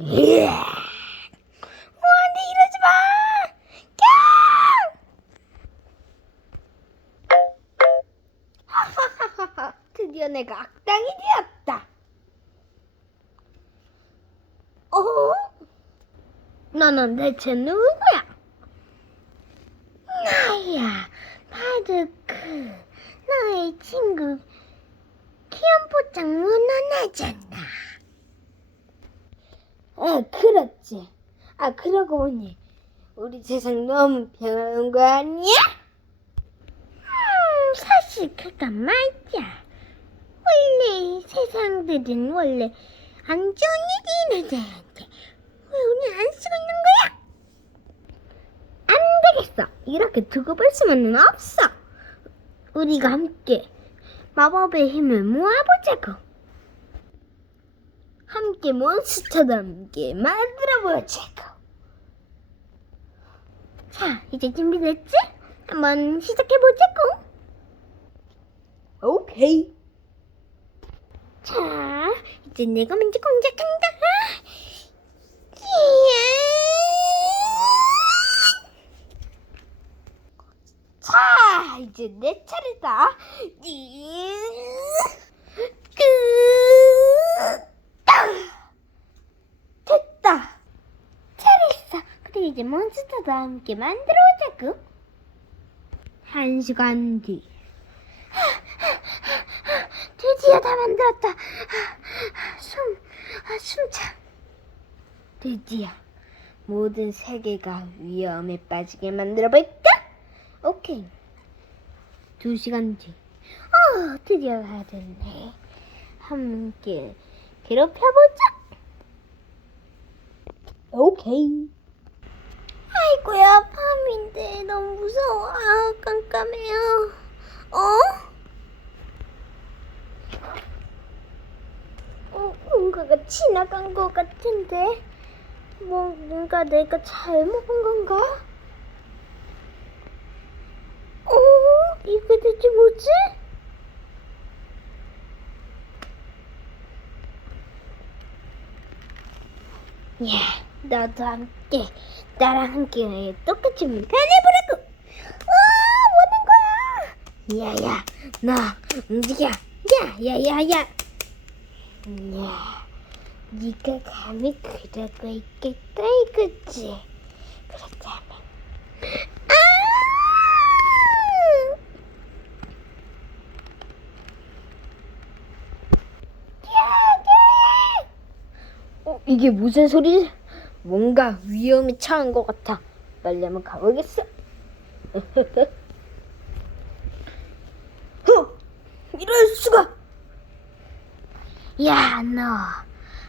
예. 안돼 이러지 마. 하하하하. 드디어 내가 악당이 되었다. 어? 너는 대체 누구야? 나야, 바드크. 너의 친구 키연포장 문어나잖아. 어, 그렇지. 아, 그러고 보니 우리 세상 너무 평화로운 거 아니야? 음, 사실 그건 맞아. 원래 세상들은 원래 안 좋은 일이 있는 자한테 왜 우리 안 쓰고 있는 거야? 안 되겠어. 이렇게 두고 볼 수는 없어. 우리가 함께 마법의 힘을 모아보자고. 함께 몬스터도 함께 만들어 보자고. 자, 이제 준비됐지? 한번 시작해 보자고. 오케이. 자, 이제 내가 먼저 공작한다. 자, 이제 내 차례다. 끝. 됐다. 잘했어. 그래 이제 몬스터도 함께 만들어 오자고. 한 시간 뒤. 드디어 다 만들었다. 숨, 아, 숨차. 드디어 모든 세계가 위험에 빠지게 만들어 볼까? 오케이. 두 시간 뒤. 어, 드디어 다 됐네. 함께 괴롭혀보자. 오케이. 아이고야, 밤인데 너무 무서워. 아, 깜깜해요. 어? 어, 뭔가가 지나간 것 같은데. 뭐, 뭔가 내가 잘못 본 건가? 어? 이게 대체 뭐지? 야, 너도 함께 나랑 함께 똑같이 변해보라고. 아, 뭐는 거야? 야야, 너 움직여. 야, 야야야. 야, 네가 감히 그러고 있겠다 이거지? 그렇다면. 아! 어, 이게 무슨 소리지? 뭔가 위험에 처한 것 같아. 빨리 한번 가보겠어. 어, 이럴 수가! 야, 너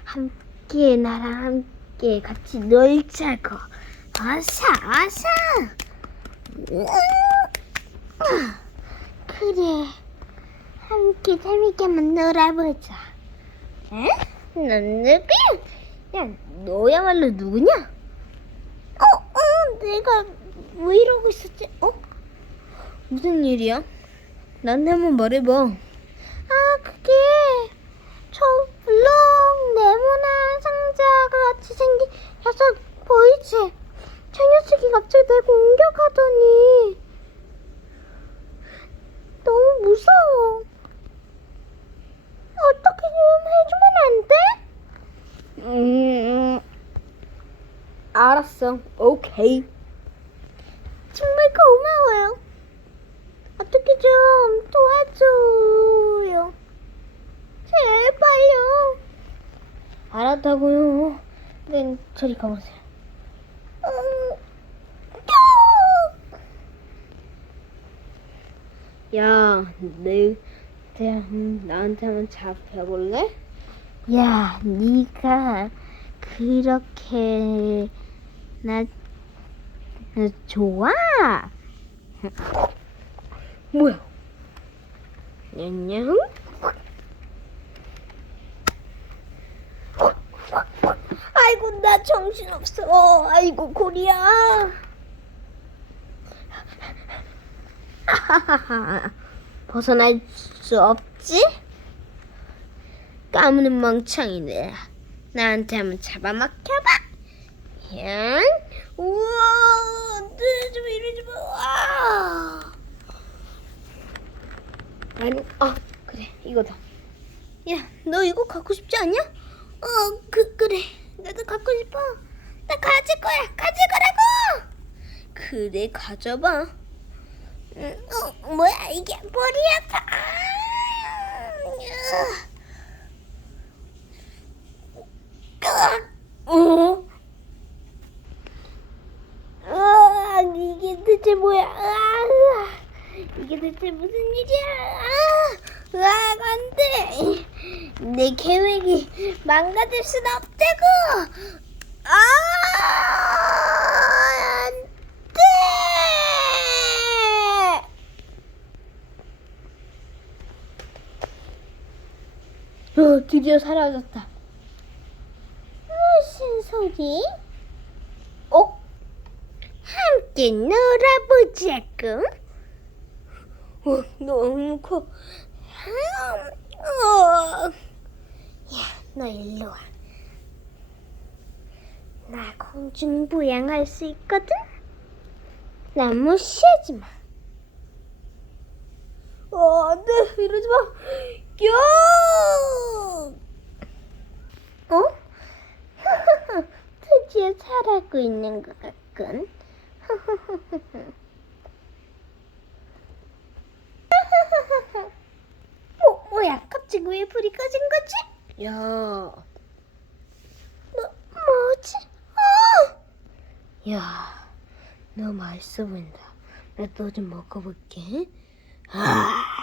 함께 나랑 함께 같이 놀자고. 어서. 음, 그래, 함께 재밌게 한번 놀아보자. 에? 넌 누구야? 야, 너야말로 누구냐? 어, 어, 내가 왜 이러고 있었지? 어? 무슨 일이야? 나한테 한번 말해봐. 아, 그게 저 블럭 네모난 상자가 같이 생긴 녀석 보이지? 저 녀석이 갑자기 날 공격하더니 너무 무서워. 어떻게 좀 해주면 안 돼? 음, 알았어. 오케이. 정말 고마워요. 어떻게 좀 도와줘요. 제발요. 알았다고요. 네, 저리 가보세요. 음, 야, 내, 내, 음, 나한테 한번 잡혀볼래? 야, 네가 그렇게 나 나 좋아? 뭐야? 냥냥? 아이고 나 정신 없어. 아이고 고리야. 벗어날 수 없지? 까무는 멍청이네. 나한테 한번 잡아먹혀봐. 양. 우와, 좀 이러지 마. 와. 아니, 아 그래 이거다. 야, 너 이거 갖고 싶지 않냐? 어, 그 그래. 나도 갖고 싶어. 나 가질 거야. 가질 거라고. 그래, 가져봐. 음, 어, 뭐야 이게 머리 아파. 아, 어? 아, 이게 대체 뭐야? 아, 이게 대체 무슨 일이야? 아, 아, 안 돼. 내 계획이 망가질 순 없다고. 아, 안 돼. 어, 드디어 사라졌다. 무슨 소리? 어? 함께 놀아보자고. 어, 너무 커. 어. 야, 너 일로 와. 나 공중부양할 수 있거든? 나 무시하지 마. 어, 안 돼. 이러지 마. 야! 어? 드디어 잘하고 있는 것 같군. 뭐, 뭐야? 갑자기 왜 불이 꺼진 거지? 야. 뭐, 뭐지? 어! 야, 너 맛있어 보인다. 나너좀 먹어볼게. 아!